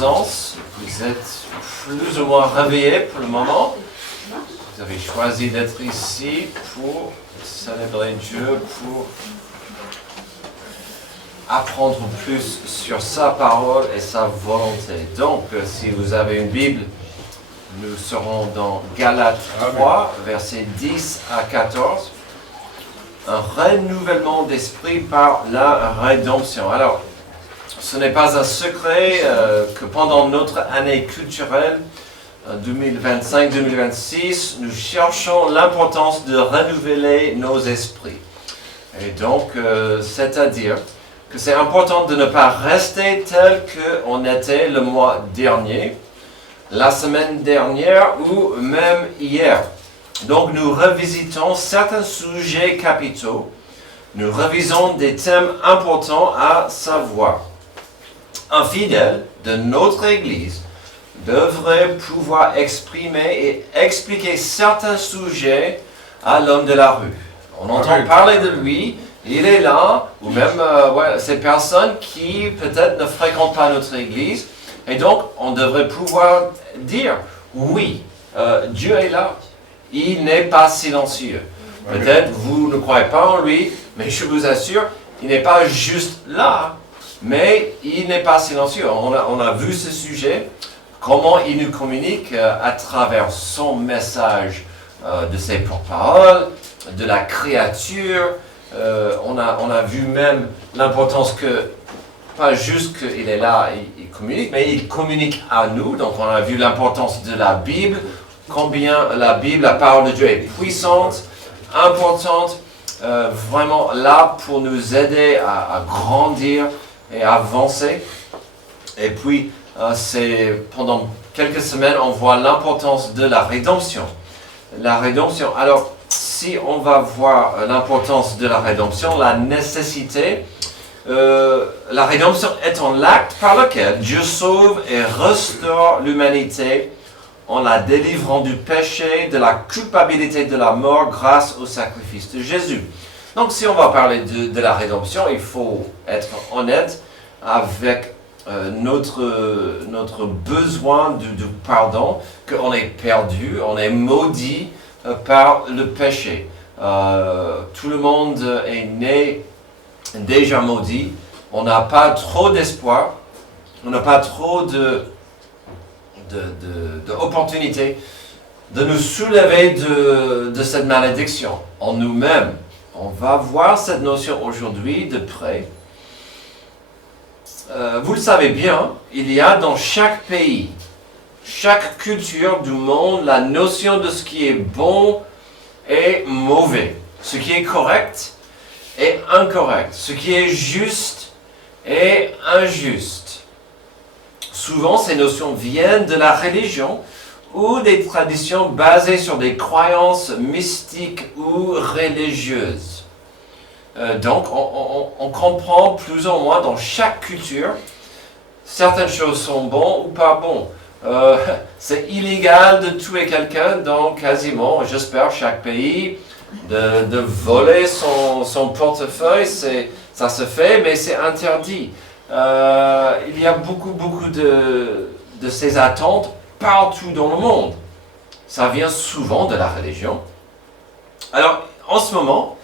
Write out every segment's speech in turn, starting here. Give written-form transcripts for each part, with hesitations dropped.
présence. Vous êtes plus ou moins réveillés pour le moment. Vous avez choisi d'être ici pour célébrer Dieu, pour apprendre plus sur sa parole et sa volonté. Donc, si vous avez une Bible, nous serons dans Galates 3, versets 10 à 14. Un renouvellement d'esprit par la rédemption. Alors, ce n'est pas un secret que pendant notre année culturelle 2025-2026, nous cherchons l'importance de renouveler nos esprits. Et donc, c'est-à-dire que c'est important de ne pas rester tel qu'on était le mois dernier, la semaine dernière ou même hier. Donc, nous revisitons certains sujets capitaux. Nous revisons des thèmes importants à savoir. Un fidèle de notre Église devrait pouvoir exprimer et expliquer certains sujets à l'homme de la rue. On entend parler de lui, il est là, ou même ces personnes qui peut-être ne fréquentent pas notre Église. Et donc, on devrait pouvoir dire, oui, Dieu est là. Il n'est pas silencieux. Peut-être vous ne croyez pas en lui, mais je vous assure, il n'est pas juste là, mais il n'est pas silencieux. On a vu ce sujet, comment il nous communique à travers son message de ses porte-paroles, de la créature. On a vu même l'importance que, pas juste qu'il est là, il communique, mais il communique à nous. Donc on a vu l'importance de la Bible, combien la Bible, la parole de Dieu est puissante, importante, vraiment là pour nous aider à grandir et à avancer. Et puis, pendant quelques semaines, on voit l'importance de la rédemption. La rédemption, alors, si on va voir l'importance de la rédemption, la nécessité, la rédemption étant l'acte par lequel Dieu sauve et restaure l'humanité en la délivrant du péché, de la culpabilité de la mort grâce au sacrifice de Jésus. Donc si on va parler de la rédemption, il faut être honnête avec notre besoin de pardon, qu'on est perdu, on est maudit par le péché. Tout le monde est né déjà maudit, on n'a pas trop d'espoir, on n'a pas trop d'opportunité de nous soulever de cette malédiction en nous-mêmes. On va voir cette notion aujourd'hui de près. Vous le savez bien, il y a dans chaque pays, chaque culture du monde, la notion de ce qui est bon et mauvais, ce qui est correct et incorrect, ce qui est juste et injuste. Souvent, ces notions viennent de la religion ou des traditions basées sur des croyances mystiques ou religieuses. Donc, on comprend plus ou moins dans chaque culture, certaines choses sont bonnes ou pas bonnes. C'est illégal de tuer quelqu'un dans quasiment, j'espère, chaque pays. De voler son portefeuille, ça se fait, mais c'est interdit. Il y a beaucoup de ces attentes partout dans le monde. Ça vient souvent de la religion. Alors, en ce moment,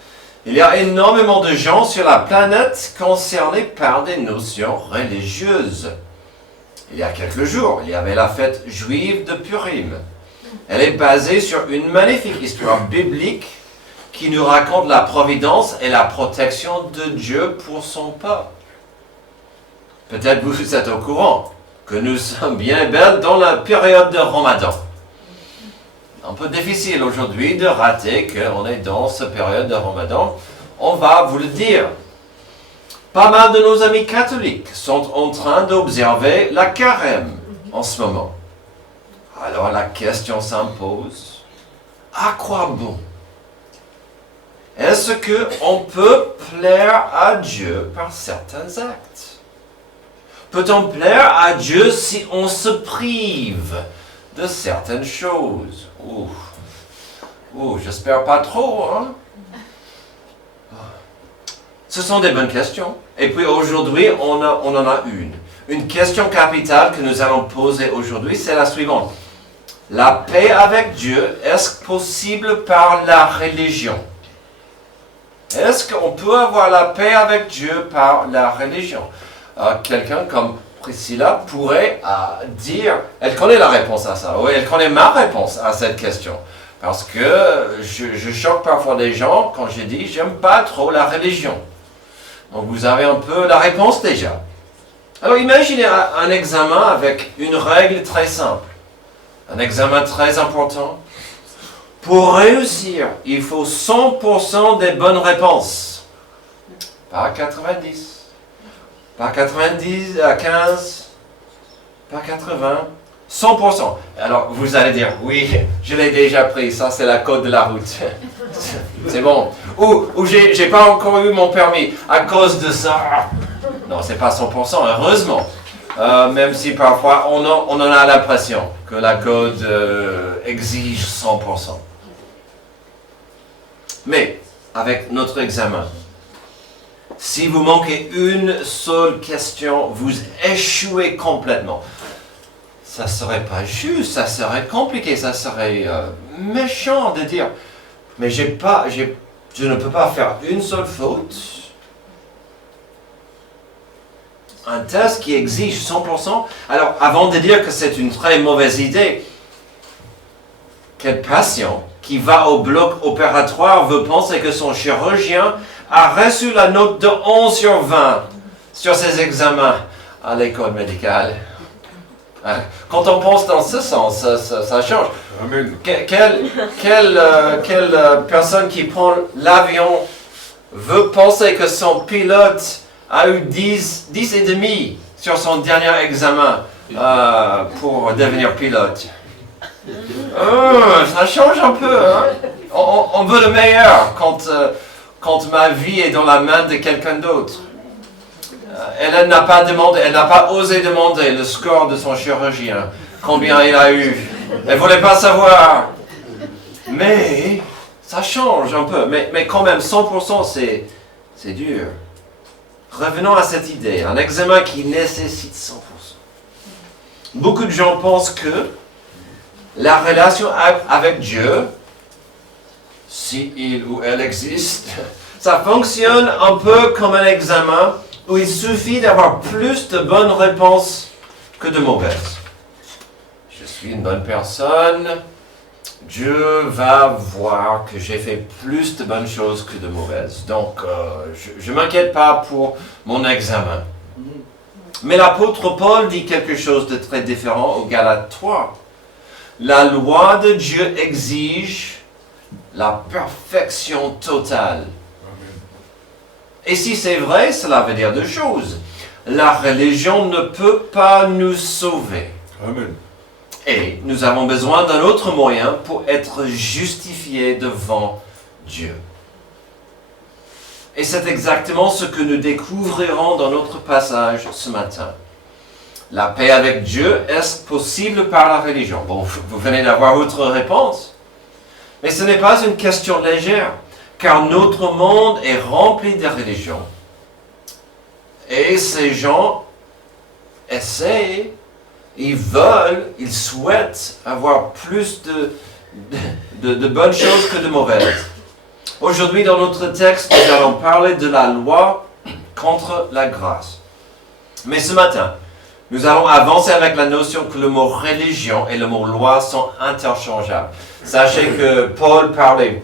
il y a énormément de gens sur la planète concernés par des notions religieuses. Il y a quelques jours, il y avait la fête juive de Purim. Elle est basée sur une magnifique histoire biblique qui nous raconte la providence et la protection de Dieu pour son peuple. Peut-être vous êtes au courant que nous sommes bien belles dans la période de Ramadan. Un peu difficile aujourd'hui de rater qu'on est dans cette période de Ramadan. On va vous le dire. Pas mal de nos amis catholiques sont en train d'observer la carême en ce moment. Alors la question s'impose. À quoi bon? Est-ce qu'on peut plaire à Dieu par certains actes? Peut-on plaire à Dieu si on se prive de certaines choses? J'espère pas trop, hein? Ce sont des bonnes questions. Et puis aujourd'hui, on en a une. Une question capitale que nous allons poser aujourd'hui, c'est la suivante. La paix avec Dieu, est-ce possible par la religion? Est-ce qu'on peut avoir la paix avec Dieu par la religion? Quelqu'un comme Priscilla pourrait dire, elle connaît la réponse à ça, oui, elle connaît ma réponse à cette question. Parce que je choque parfois des gens quand je dis, j'aime pas trop la religion. Donc vous avez un peu la réponse déjà. Alors imaginez un examen avec une règle très simple. Un examen très important. Pour réussir, il faut 100% des bonnes réponses. Pas 90. Pas 90 à 15. Pas 80. 100%. Alors vous allez dire, oui, je l'ai déjà pris, ça c'est la code de la route. C'est bon. Ou j'ai pas encore eu mon permis à cause de ça. Non, c'est pas 100%, heureusement. Même si parfois on en a l'impression que la code exige 100%. Mais, avec notre examen, si vous manquez une seule question, vous échouez complètement. Ça serait pas juste, ça serait compliqué, ça serait méchant de dire, mais je ne peux pas faire une seule faute. Un test qui exige 100%. Alors, avant de dire que c'est une très mauvaise idée, quel patient qui va au bloc opératoire veut penser que son chirurgien a reçu la note de 11 sur 20 sur ses examens à l'école médicale? Quand on pense dans ce sens, ça change. Amen. Quelle personne qui prend l'avion veut penser que son pilote a eu 10 et demi sur son dernier examen pour devenir pilote? Ça change un peu. Hein? On veut le meilleur quand ma vie est dans la main de quelqu'un d'autre. Elle n'a pas osé demander le score de son chirurgien, combien il a eu. Elle ne voulait pas savoir. Mais ça change un peu. Mais quand même, 100%, c'est dur. Revenons à cette idée, un examen qui nécessite 100%. Beaucoup de gens pensent que la relation avec Dieu, si il ou elle existe, ça fonctionne un peu comme un examen où il suffit d'avoir plus de bonnes réponses que de mauvaises. Je suis une bonne personne, Dieu va voir que j'ai fait plus de bonnes choses que de mauvaises. Donc, je ne m'inquiète pas pour mon examen. Mais l'apôtre Paul dit quelque chose de très différent au Galates 3. La loi de Dieu exige la perfection totale. Et si c'est vrai, cela veut dire deux choses. La religion ne peut pas nous sauver. Amen. Et nous avons besoin d'un autre moyen pour être justifiés devant Dieu. Et c'est exactement ce que nous découvrirons dans notre passage ce matin. La paix avec Dieu, est-ce possible par la religion? Bon, vous venez d'avoir votre réponse. Mais ce n'est pas une question légère, car notre monde est rempli de religions. Et ces gens essayent, ils veulent, ils souhaitent avoir plus de bonnes choses que de mauvaises. Aujourd'hui, dans notre texte, nous allons parler de la loi contre la grâce. Mais ce matin, nous allons avancer avec la notion que le mot religion et le mot loi sont interchangeables. Sachez que Paul parlait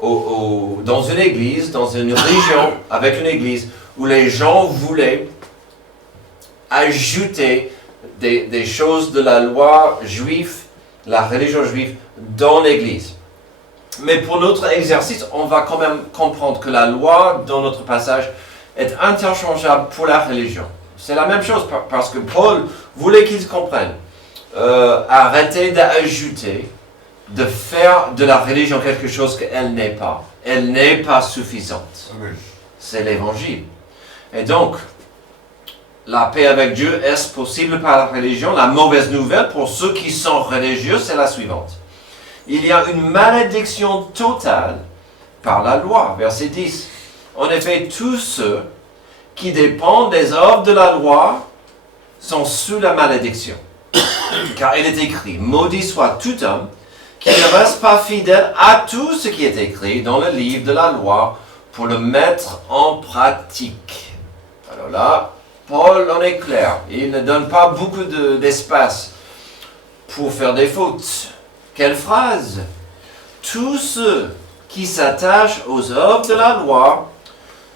dans une église, dans une région avec une église, où les gens voulaient ajouter des choses de la loi juive, la religion juive, dans l'église. Mais pour notre exercice, on va quand même comprendre que la loi, dans notre passage, est interchangeable pour la religion. C'est la même chose parce que Paul voulait qu'ils comprennent. Arrêtez d'ajouter, de faire de la religion quelque chose qu'elle n'est pas. Elle n'est pas suffisante. Amen. C'est l'évangile. Et donc, la paix avec Dieu, est-ce possible par la religion? La mauvaise nouvelle pour ceux qui sont religieux, c'est la suivante. Il y a une malédiction totale par la loi. Verset 10. En effet, tous ceux qui dépendent des œuvres de la loi sont sous la malédiction. Car il est écrit, maudit soit tout homme qui ne reste pas fidèle à tout ce qui est écrit dans le livre de la loi pour le mettre en pratique. Alors là, Paul en est clair. Il ne donne pas beaucoup d'espace pour faire des fautes. Quelle phrase? Tous ceux qui s'attachent aux œuvres de la loi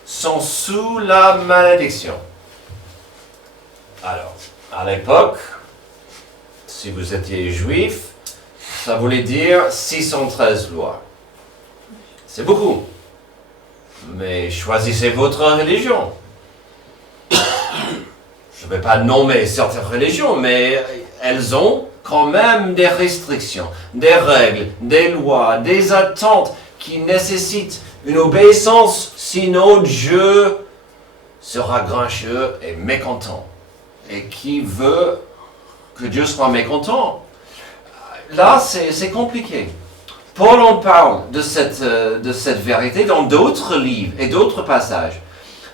sont sous la malédiction. Alors, à l'époque, si vous étiez juif, ça voulait dire 613 lois. C'est beaucoup. Mais choisissez votre religion. Je ne vais pas nommer certaines religions, mais elles ont quand même des restrictions, des règles, des lois, des attentes qui nécessitent une obéissance, sinon Dieu sera grincheux et mécontent. Et qui veut que Dieu soit mécontent? Là, c'est compliqué. Paul en parle de cette vérité dans d'autres livres et d'autres passages.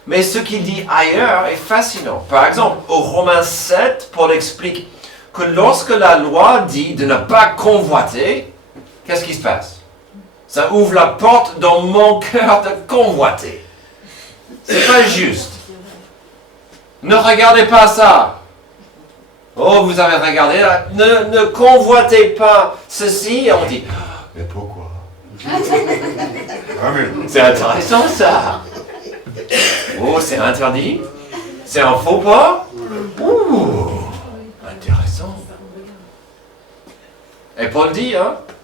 Mais ce qu'il dit ailleurs est fascinant. Par exemple, au Romains 7, Paul explique que lorsque la loi dit de ne pas convoiter, qu'est-ce qui se passe? Ça ouvre la porte dans mon cœur de convoiter. C'est pas juste. Ne regardez pas ça. Oh, vous avez regardé là. Ne convoitez pas ceci. Et on dit, mais pourquoi? C'est intéressant ça. Oh, c'est interdit? C'est un faux pas? Ouh, intéressant. Et Paul dit,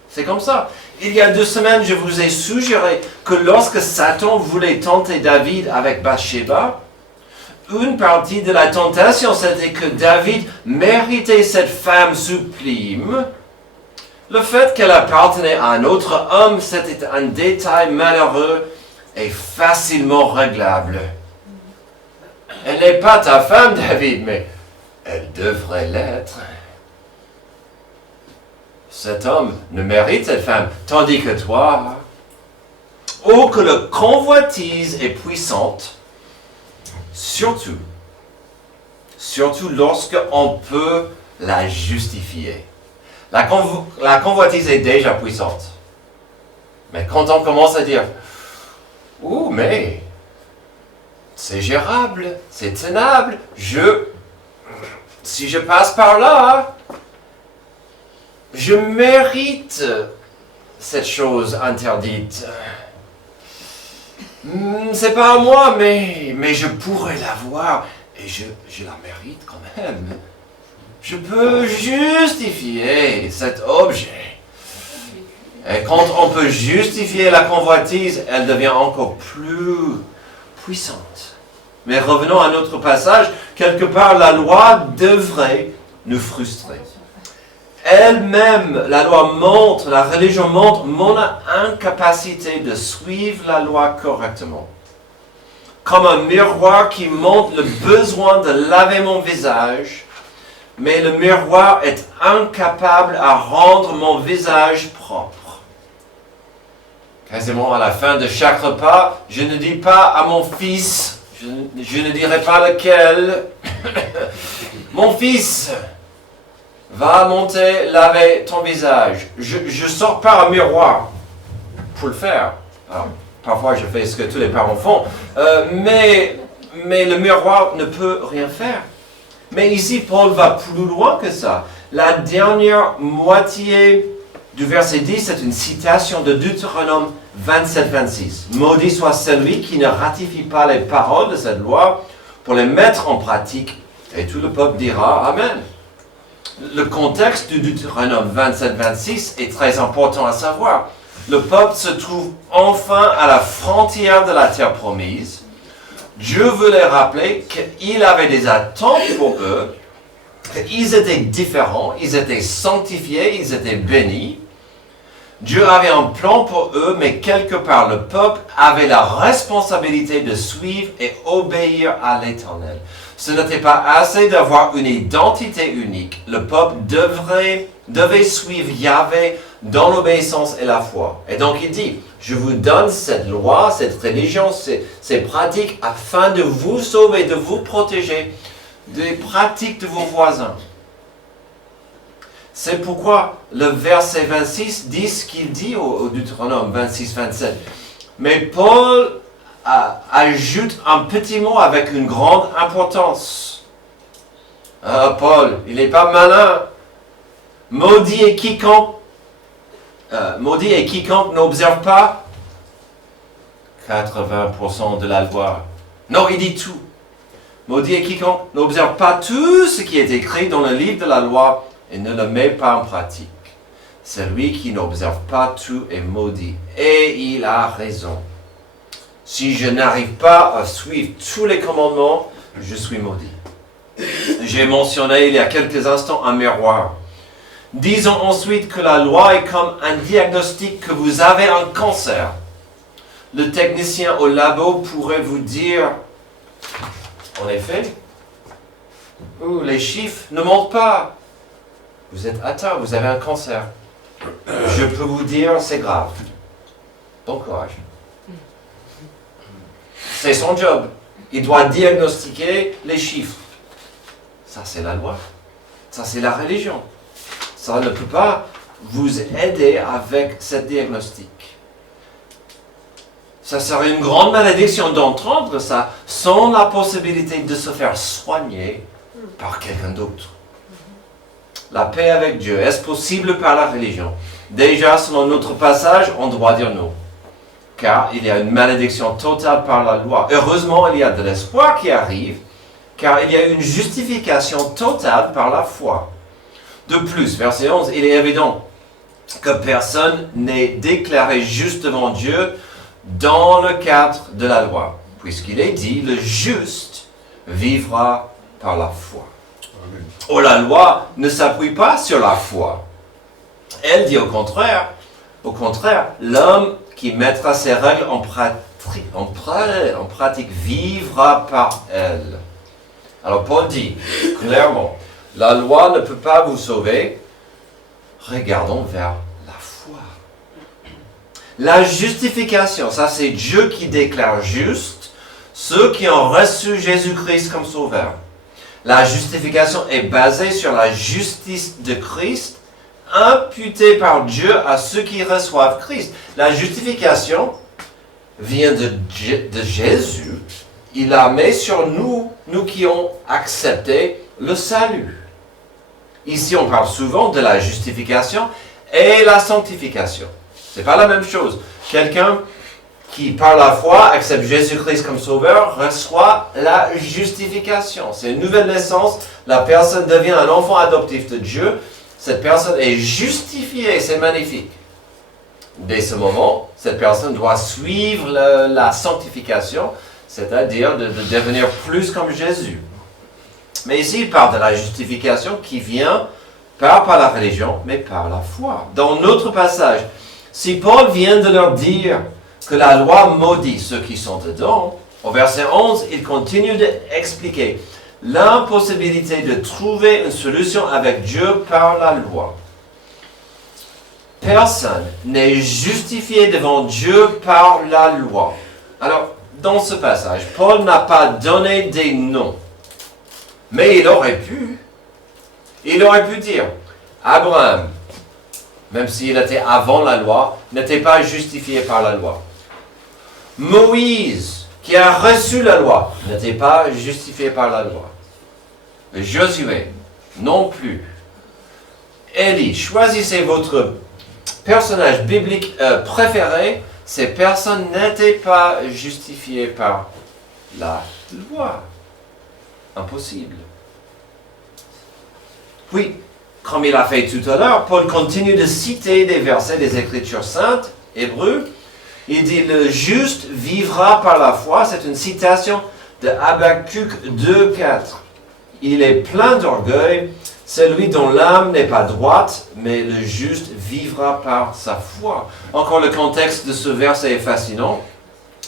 c'est comme ça. Il y a 2 semaines, je vous ai suggéré que lorsque Satan voulait tenter David avec Bathsheba, une partie de la tentation, c'était que David méritait cette femme sublime. Le fait qu'elle appartenait à un autre homme, c'était un détail malheureux et facilement réglable. Elle n'est pas ta femme, David, mais elle devrait l'être. Cet homme ne mérite cette femme, tandis que toi, oh que la convoitise est puissante, surtout lorsque on peut la justifier. La convoitise est déjà puissante. Mais quand on commence à dire, oh mais c'est gérable, c'est tenable, si je passe par là, je mérite cette chose interdite. C'est pas à moi, mais je pourrais l'avoir et je la mérite quand même. Je peux justifier cet objet. Et quand on peut justifier la convoitise, elle devient encore plus puissante. Mais revenons à notre passage. Quelque part, la loi devrait nous frustrer. Elle-même, la loi montre, la religion montre mon incapacité de suivre la loi correctement. Comme un miroir qui montre le besoin de laver mon visage, mais le miroir est incapable à rendre mon visage propre. Quasiment à la fin de chaque repas, je ne dis pas à mon fils, je ne dirai pas lequel, mon fils, va monter laver ton visage. Je sors par un miroir pour le faire. Alors, parfois, je fais ce que tous les parents font. Mais le miroir ne peut rien faire. Mais ici, Paul va plus loin que ça. La dernière moitié du verset 10, c'est une citation de Deutéronome 27-26. Maudit soit celui qui ne ratifie pas les paroles de cette loi pour les mettre en pratique. Et tout le peuple dira Amen. Le contexte du Deutéronome 27-26 est très important à savoir. Le peuple se trouve enfin à la frontière de la terre promise. Dieu voulait rappeler qu'il avait des attentes pour eux, qu'ils étaient différents, ils étaient sanctifiés, ils étaient bénis. Dieu avait un plan pour eux, mais quelque part le peuple avait la responsabilité de suivre et obéir à l'Éternel. Ce n'était pas assez d'avoir une identité unique. Le peuple devait suivre Yahvé dans l'obéissance et la foi. Et donc il dit, je vous donne cette loi, cette religion, ces pratiques afin de vous sauver, de vous protéger des pratiques de vos voisins. C'est pourquoi le verset 26 dit ce qu'il dit au Deutéronome 26-27. Mais Paul ajoute un petit mot avec une grande importance. Paul, il n'est pas malin. Maudit est quiconque n'observe pas 80% de la loi. Non, il dit tout. Maudit est quiconque n'observe pas tout ce qui est écrit dans le livre de la loi et ne le met pas en pratique. Celui qui n'observe pas tout est maudit. Et il a raison. Si je n'arrive pas à suivre tous les commandements, je suis maudit. J'ai mentionné il y a quelques instants un miroir. Disons ensuite que la loi est comme un diagnostic que vous avez un cancer. Le technicien au labo pourrait vous dire, en effet, les chiffres ne montent pas. Vous êtes atteint, vous avez un cancer. Je peux vous dire, c'est grave. Bon courage. C'est son job. Il doit diagnostiquer les chiffres. Ça, c'est la loi. Ça, c'est la religion. Ça ne peut pas vous aider avec ce diagnostic. Ça serait une grande malédiction d'entendre ça sans la possibilité de se faire soigner par quelqu'un d'autre. La paix avec Dieu, est-ce possible par la religion? Déjà, selon notre passage, on doit dire non. Car il y a une malédiction totale par la loi. Heureusement, il y a de l'espoir qui arrive, car il y a une justification totale par la foi. De plus, verset 11, il est évident que personne n'est déclaré juste devant Dieu dans le cadre de la loi, puisqu'il est dit, le juste vivra par la foi. Amen. Oh, la loi ne s'appuie pas sur la foi. Elle dit au contraire, l'homme qui mettra ses règles en pratique vivra par elle. Alors Paul dit clairement, la loi ne peut pas vous sauver. Regardons vers la foi. La justification, ça c'est Dieu qui déclare juste ceux qui ont reçu Jésus-Christ comme sauveur. La justification est basée sur la justice de Christ imputée par Dieu à ceux qui reçoivent Christ. La justification vient de Jésus. Il la met sur nous, nous qui ont accepté le salut. Ici, on parle souvent de la justification et la sanctification. Ce n'est pas la même chose. Quelqu'un qui, par la foi, accepte Jésus-Christ comme sauveur, reçoit la justification. C'est une nouvelle naissance. La personne devient un enfant adoptif de Dieu. Cette personne est justifiée. C'est magnifique. Dès ce moment, cette personne doit suivre la sanctification, c'est-à-dire de devenir plus comme Jésus. Mais ici, il parle de la justification qui vient pas par la religion, mais par la foi. Dans notre passage, si Paul vient de leur dire que la loi maudit ceux qui sont dedans, au verset 11, il continue d'expliquer l'impossibilité de trouver une solution avec Dieu par la loi. Personne n'est justifié devant Dieu par la loi. Alors, dans ce passage, Paul n'a pas donné des noms. Mais il aurait pu dire, Abraham, même s'il était avant la loi, n'était pas justifié par la loi. Moïse, qui a reçu la loi, n'était pas justifié par la loi. Josué, non plus. Élie, choisissez votre personnage biblique préféré. Ces personnes n'étaient pas justifiées par la loi. Impossible. Puis, comme il a fait tout à l'heure, Paul continue de citer des versets des Écritures saintes, hébreux. Il dit, le juste vivra par la foi. C'est une citation de Habakkuk 2,4. Il est plein d'orgueil, celui dont l'âme n'est pas droite, mais le juste vivra par sa foi. Encore le contexte de ce verset est fascinant.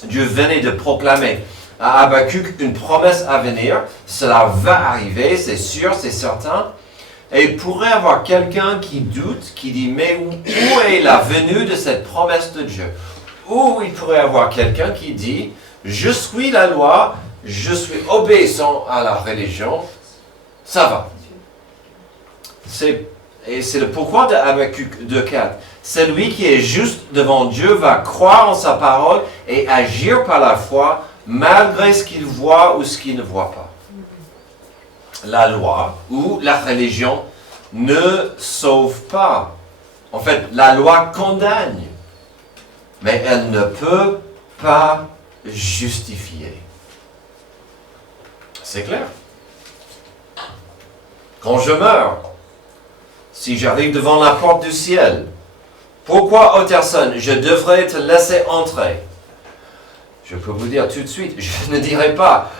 Dieu venait de proclamer à Habakkuk une promesse à venir. Cela va arriver, c'est sûr, c'est certain. Et il pourrait y avoir quelqu'un qui doute, qui dit, mais où est la venue de cette promesse de Dieu? Ou il pourrait y avoir quelqu'un qui dit, je suis la loi, je suis obéissant à la religion, Ça va. Et c'est le pourquoi de Habakkuk 2.4. Celui qui est juste devant Dieu va croire en sa parole et agir par la foi, malgré ce qu'il voit ou ce qu'il ne voit pas. La loi ou la religion ne sauve pas. En fait, la loi condamne, mais elle ne peut pas justifier. C'est clair. Quand je meurs, si j'arrive devant la porte du ciel, pourquoi, Otterson, je devrais te laisser entrer? Je peux vous dire tout de suite, je ne dirai pas,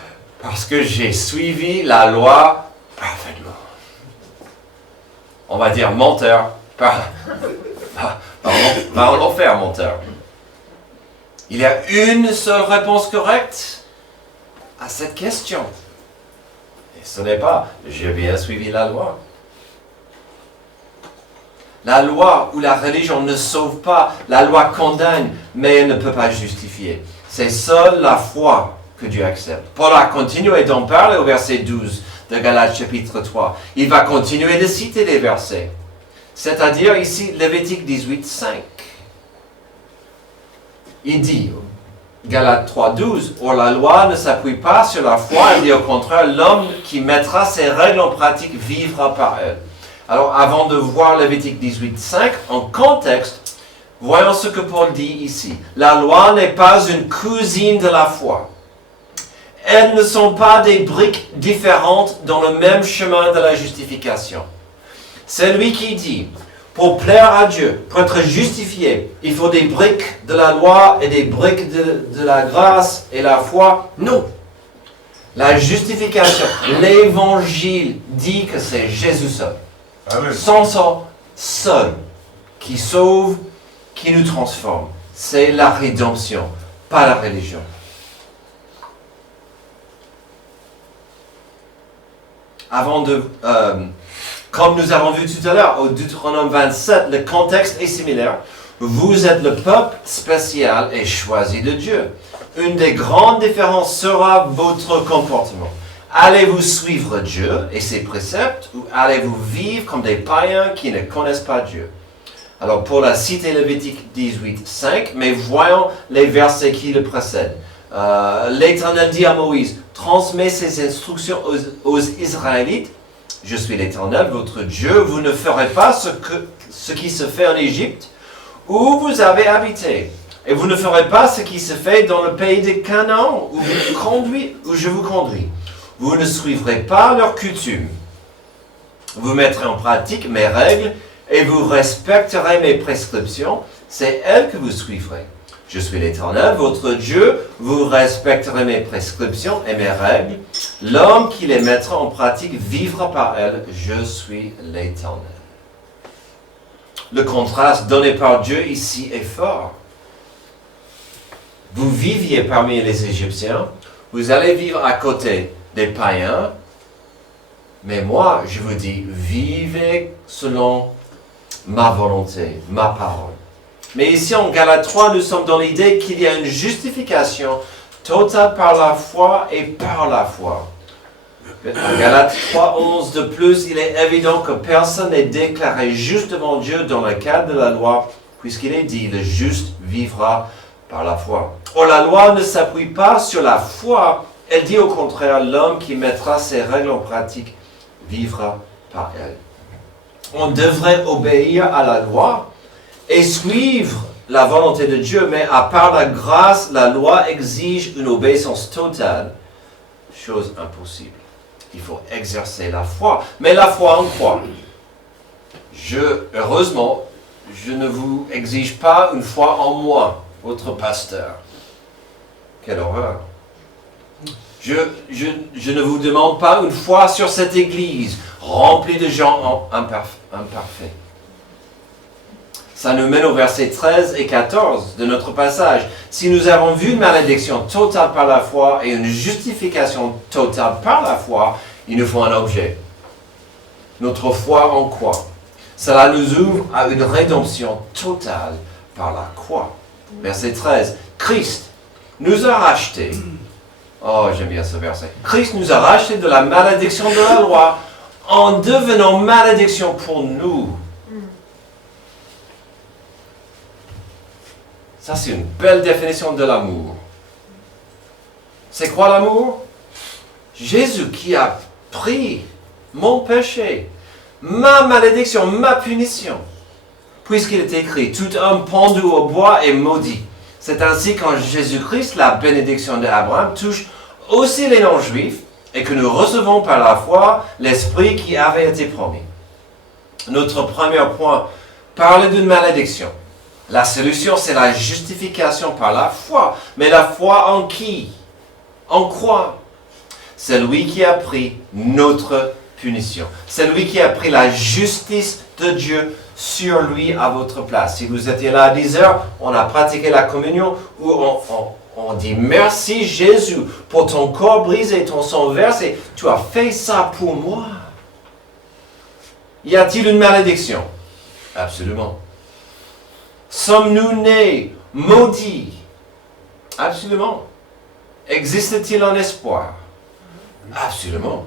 parce que j'ai suivi la loi parfaitement. On va dire menteur, va en enfer, menteur. Il y a une seule réponse correcte à cette question. Et ce n'est pas « j'ai bien suivi la loi ». La loi ou la religion ne sauve pas, la loi condamne, mais elle ne peut pas justifier. C'est seule la foi que Dieu accepte. Paul a continué d'en parler au verset 12 de Galates chapitre 3. Il va continuer de citer des versets. C'est-à-dire ici Lévitique 18.5. Il dit, Galates 3.12, « Or la loi ne s'appuie pas sur la foi, elle dit au contraire, l'homme qui mettra ses règles en pratique vivra par elles. » Alors, avant de voir Lévitique 18.5, en contexte, voyons ce que Paul dit ici. La loi n'est pas une cousine de la foi. Elles ne sont pas des briques différentes dans le même chemin de la justification. C'est lui qui dit, pour plaire à Dieu, pour être justifié, il faut des briques de la loi et des briques de la grâce et la foi. Non. La justification, l'évangile dit que c'est Jésus seul. Sans ça, seul, qui sauve, qui nous transforme. C'est la rédemption, pas la religion. Comme nous avons vu tout à l'heure, au Deutéronome 27, le contexte est similaire. Vous êtes le peuple spécial et choisi de Dieu. Une des grandes différences sera votre comportement. Allez-vous suivre Dieu et ses préceptes ou allez-vous vivre comme des païens qui ne connaissent pas Dieu? Alors, Paul a cité Lévitique 18.5, mais voyons les versets qui le précèdent. L'Éternel dit à Moïse, transmets ses instructions aux Israélites. Je suis l'Éternel, votre Dieu. Vous ne ferez pas ce qui se fait en Égypte, où vous avez habité. Et vous ne ferez pas ce qui se fait dans le pays de Canaan, où je vous conduis. Vous ne suivrez pas leurs coutumes. Vous mettrez en pratique mes règles et vous respecterez mes prescriptions. C'est elles que vous suivrez. Je suis l'Éternel, votre Dieu. Vous respecterez mes prescriptions et mes règles. L'homme qui les mettra en pratique vivra par elles. Je suis l'Éternel. Le contraste donné par Dieu ici est fort. Vous viviez parmi les Égyptiens. Vous allez vivre à côté des païens, mais moi, je vous dis, vivez selon ma volonté, ma parole. Mais ici, en Galates 3, nous sommes dans l'idée qu'il y a une justification totale par la foi et par la foi. En Galates 3.11 de plus, il est évident que personne n'est déclaré juste devant Dieu dans le cadre de la loi, puisqu'il est dit, le juste vivra par la foi. Or, la loi ne s'appuie pas sur la foi. Elle dit au contraire, l'homme qui mettra ses règles en pratique vivra par elles. On devrait obéir à la loi et suivre la volonté de Dieu, mais à part la grâce, la loi exige une obéissance totale. Chose impossible. Il faut exercer la foi. Mais la foi en quoi? Heureusement, je ne vous exige pas une foi en moi, votre pasteur. Quelle horreur! Je ne vous demande pas une foi sur cette église, remplie de gens imparfaits. Ça nous mène au verset 13 et 14 de notre passage. Si nous avons vu une malédiction totale par la foi et une justification totale par la foi, il nous faut un objet. Notre foi en quoi? Cela nous ouvre à une rédemption totale par la croix. Verset 13. Christ nous a rachetés. Oh, j'aime bien ce verset. Christ nous a rachetés de la malédiction de la loi en devenant malédiction pour nous. Ça, c'est une belle définition de l'amour. C'est quoi l'amour? Jésus qui a pris mon péché, ma malédiction, ma punition. Puisqu'il est écrit, tout homme pendu au bois est maudit. C'est ainsi qu'en Jésus-Christ, la bénédiction d'Abraham touche aussi les non-juifs et que nous recevons par la foi l'Esprit qui avait été promis. Notre premier point, parler d'une malédiction. La solution, c'est la justification par la foi. Mais la foi en qui? En quoi? C'est lui qui a pris notre punition. C'est lui qui a pris la justice de Dieu sur lui à votre place. Si vous étiez là à 10 heures, on a pratiqué la communion où on dit merci Jésus pour ton corps brisé, ton sang versé. Tu as fait ça pour moi. Y a-t-il une malédiction? Absolument. Sommes-nous nés maudits? Absolument. Existe-t-il un espoir? Absolument.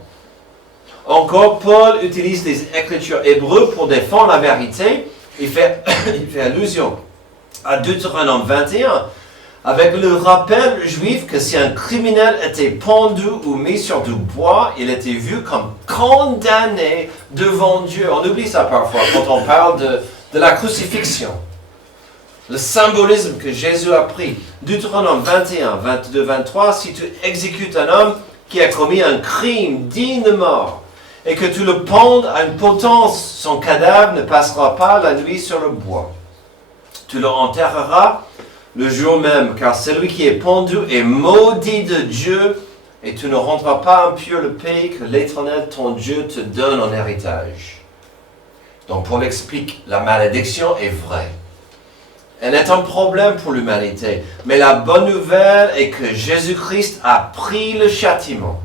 Encore, Paul utilise les Écritures hébreues pour défendre la vérité. Il fait allusion à Deutéronome 21 avec le rappel juif que si un criminel était pendu ou mis sur du bois, il était vu comme condamné devant Dieu. On oublie ça parfois quand on parle de la crucifixion. Le symbolisme que Jésus a pris. Deutéronome 21, 22, 23, si tu exécutes un homme qui a commis un crime digne de mort, et que tu le pendes à une potence, son cadavre ne passera pas la nuit sur le bois. Tu le enterreras le jour même, car celui qui est pendu est maudit de Dieu, et tu ne rendras pas impur le pays que l'Éternel, ton Dieu, te donne en héritage. Donc Paul explique, la malédiction est vraie. Elle est un problème pour l'humanité, mais la bonne nouvelle est que Jésus-Christ a pris le châtiment.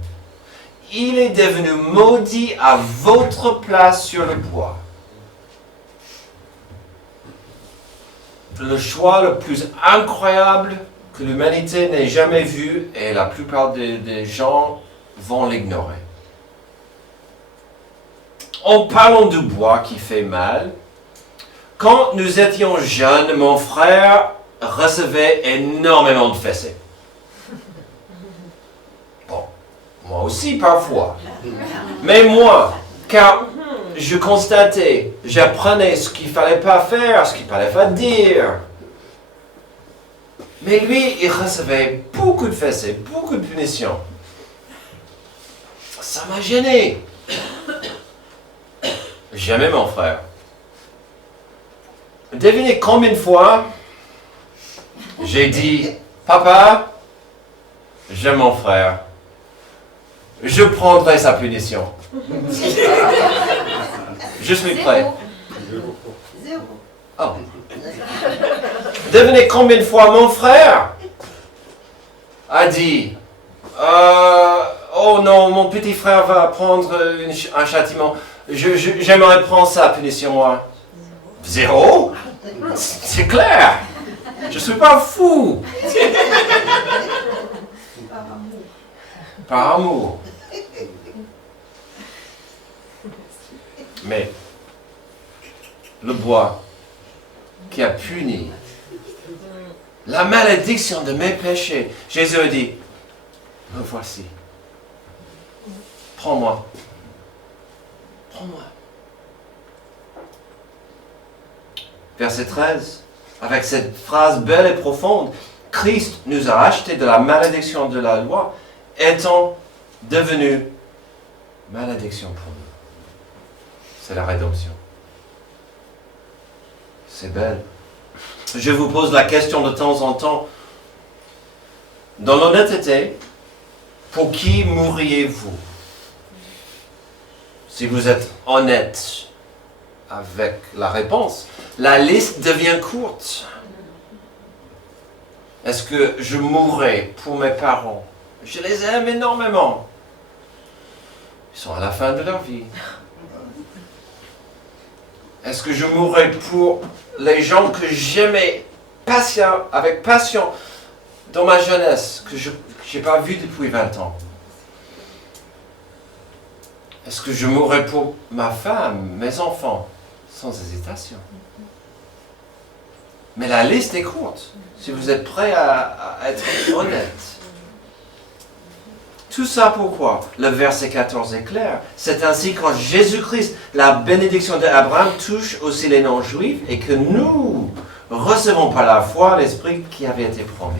Il est devenu maudit à votre place sur le bois. Le choix le plus incroyable que l'humanité n'ait jamais vu, et la plupart des gens vont l'ignorer. En parlant du bois qui fait mal, quand nous étions jeunes, mon frère recevait énormément de fessées. Bon, moi aussi parfois. Mais moi, car je constatais, j'apprenais ce qu'il ne fallait pas faire, ce qu'il ne fallait pas dire. Mais lui, il recevait beaucoup de fessées, beaucoup de punitions. Ça m'a gêné. J'aimais mon frère. Devinez combien de fois j'ai dit, Papa, j'aime mon frère. Je prendrai sa punition. Je suis prêt. Oh. Devinez combien de fois mon frère a dit, oh non, mon petit frère va prendre un châtiment. J'aimerais prendre sa punition, moi. 0? C'est clair. Je ne suis pas fou. Par amour. Mais le bois qui a puni la malédiction de mes péchés, Jésus a dit, me voici. Prends-moi. Prends-moi. Verset 13, avec cette phrase belle et profonde, Christ nous a achetés de la malédiction de la loi, étant devenu malédiction pour nous. C'est la rédemption. C'est belle. Je vous pose la question de temps en temps. Dans l'honnêteté, pour qui mourriez-vous? Si vous êtes honnête avec la réponse, la liste devient courte. Est-ce que je mourrais pour mes parents? Je les aime énormément. Ils sont à la fin de leur vie. Est-ce que je mourrais pour les gens que j'aimais avec passion dans ma jeunesse, que je n'ai pas vu depuis 20 ans? Est-ce que je mourrai pour ma femme, mes enfants? Sans hésitation. Mais la liste est courte, si vous êtes prêts à être honnête. Tout ça pourquoi? Le verset 14 est clair. C'est ainsi qu'en Jésus-Christ, la bénédiction d'Abraham touche aussi les non-juifs et que nous recevons par la foi l'Esprit qui avait été promis.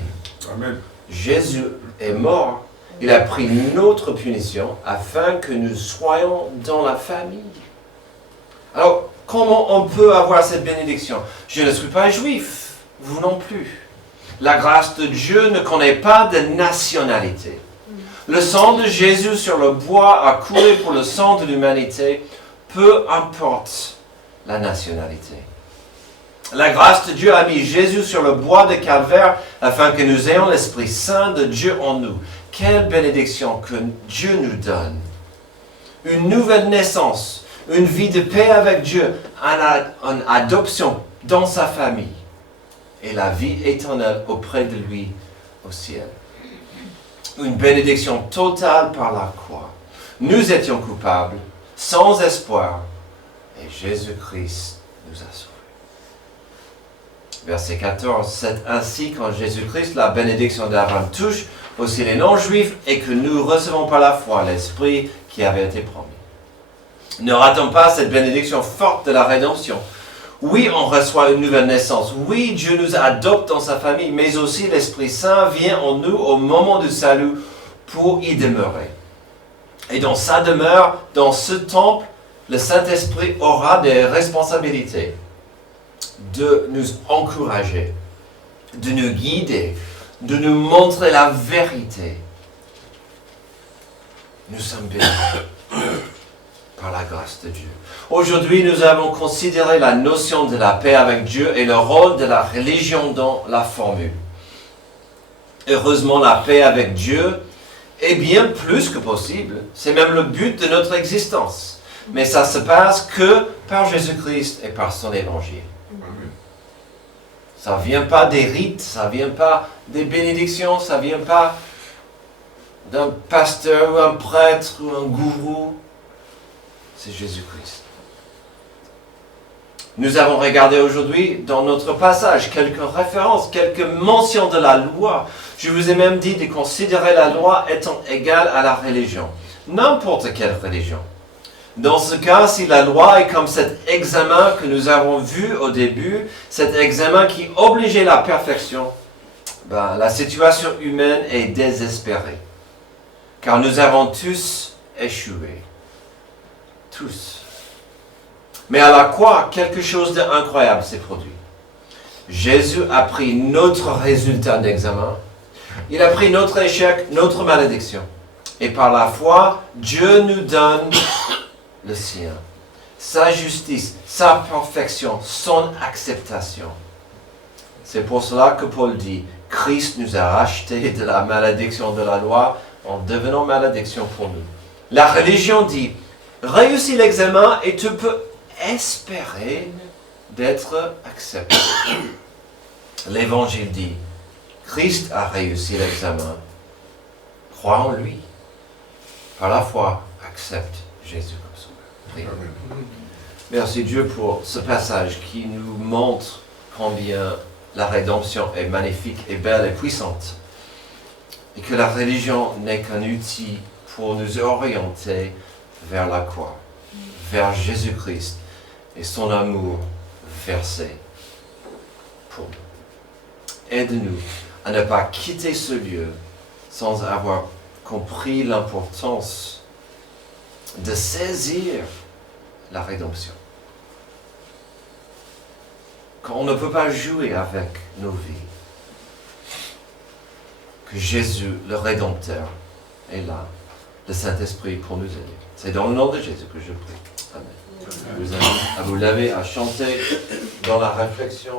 Amen. Jésus est mort. Il a pris notre punition afin que nous soyons dans la famille. Alors, comment on peut avoir cette bénédiction? Je ne suis pas juif, vous non plus. La grâce de Dieu ne connaît pas de nationalité. Le sang de Jésus sur le bois a coulé pour le sang de l'humanité, peu importe la nationalité. La grâce de Dieu a mis Jésus sur le bois de Calvaire afin que nous ayons l'Esprit Saint de Dieu en nous. Quelle bénédiction que Dieu nous donne. Une nouvelle naissance, une vie de paix avec Dieu, une adoption dans sa famille et la vie éternelle auprès de lui au ciel. Une bénédiction totale par la croix. Nous étions coupables, sans espoir, et Jésus-Christ nous a sauvés. Verset 14, c'est ainsi qu'en Jésus-Christ, la bénédiction d'Abraham touche aussi les non-juifs et que nous recevons par la foi l'Esprit qui avait été promis. Ne ratons pas cette bénédiction forte de la rédemption. Oui, on reçoit une nouvelle naissance. Oui, Dieu nous adopte dans sa famille, mais aussi l'Esprit Saint vient en nous au moment du salut pour y demeurer. Et dans sa demeure, dans ce temple, le Saint-Esprit aura des responsabilités de nous encourager, de nous guider, de nous montrer la vérité. Nous sommes bénis par la grâce de Dieu. Aujourd'hui, nous avons considéré la notion de la paix avec Dieu et le rôle de la religion dans la formule. Heureusement, la paix avec Dieu est bien plus que possible. C'est même le but de notre existence. Mais ça se passe que par Jésus-Christ et par son évangile. Ça ne vient pas des rites, ça ne vient pas des bénédictions, ça ne vient pas d'un pasteur ou un prêtre ou un gourou. C'est Jésus-Christ. Nous avons regardé aujourd'hui dans notre passage quelques références, quelques mentions de la loi. Je vous ai même dit de considérer la loi étant égale à la religion. N'importe quelle religion. Dans ce cas, si la loi est comme cet examen que nous avons vu au début, cet examen qui obligeait la perfection, la situation humaine est désespérée. Car nous avons tous échoué. Tous. Mais à la croix, quelque chose d'incroyable s'est produit. Jésus a pris notre résultat d'examen. Il a pris notre échec, notre malédiction. Et par la foi, Dieu nous donne le sien. Sa justice, sa perfection, son acceptation. C'est pour cela que Paul dit, Christ nous a rachetés de la malédiction de la loi en devenant malédiction pour nous. La religion dit, réussis l'examen et tu peux espérer d'être accepté. L'Évangile dit, Christ a réussi l'examen. Crois en lui. Par la foi, accepte Jésus comme sauveur. Merci Dieu pour ce passage qui nous montre combien la rédemption est magnifique et belle et puissante. Et que la religion n'est qu'un outil pour nous orienter vers la croix, vers Jésus-Christ et son amour versé pour nous. Aide-nous à ne pas quitter ce lieu sans avoir compris l'importance de saisir la rédemption. Quand on ne peut pas jouer avec nos vies, que Jésus, le Rédempteur, est là, le Saint-Esprit pour nous aider. C'est dans le nom de Jésus que je prie. Amen. Je vous invite à vous lever, à chanter dans la réflexion.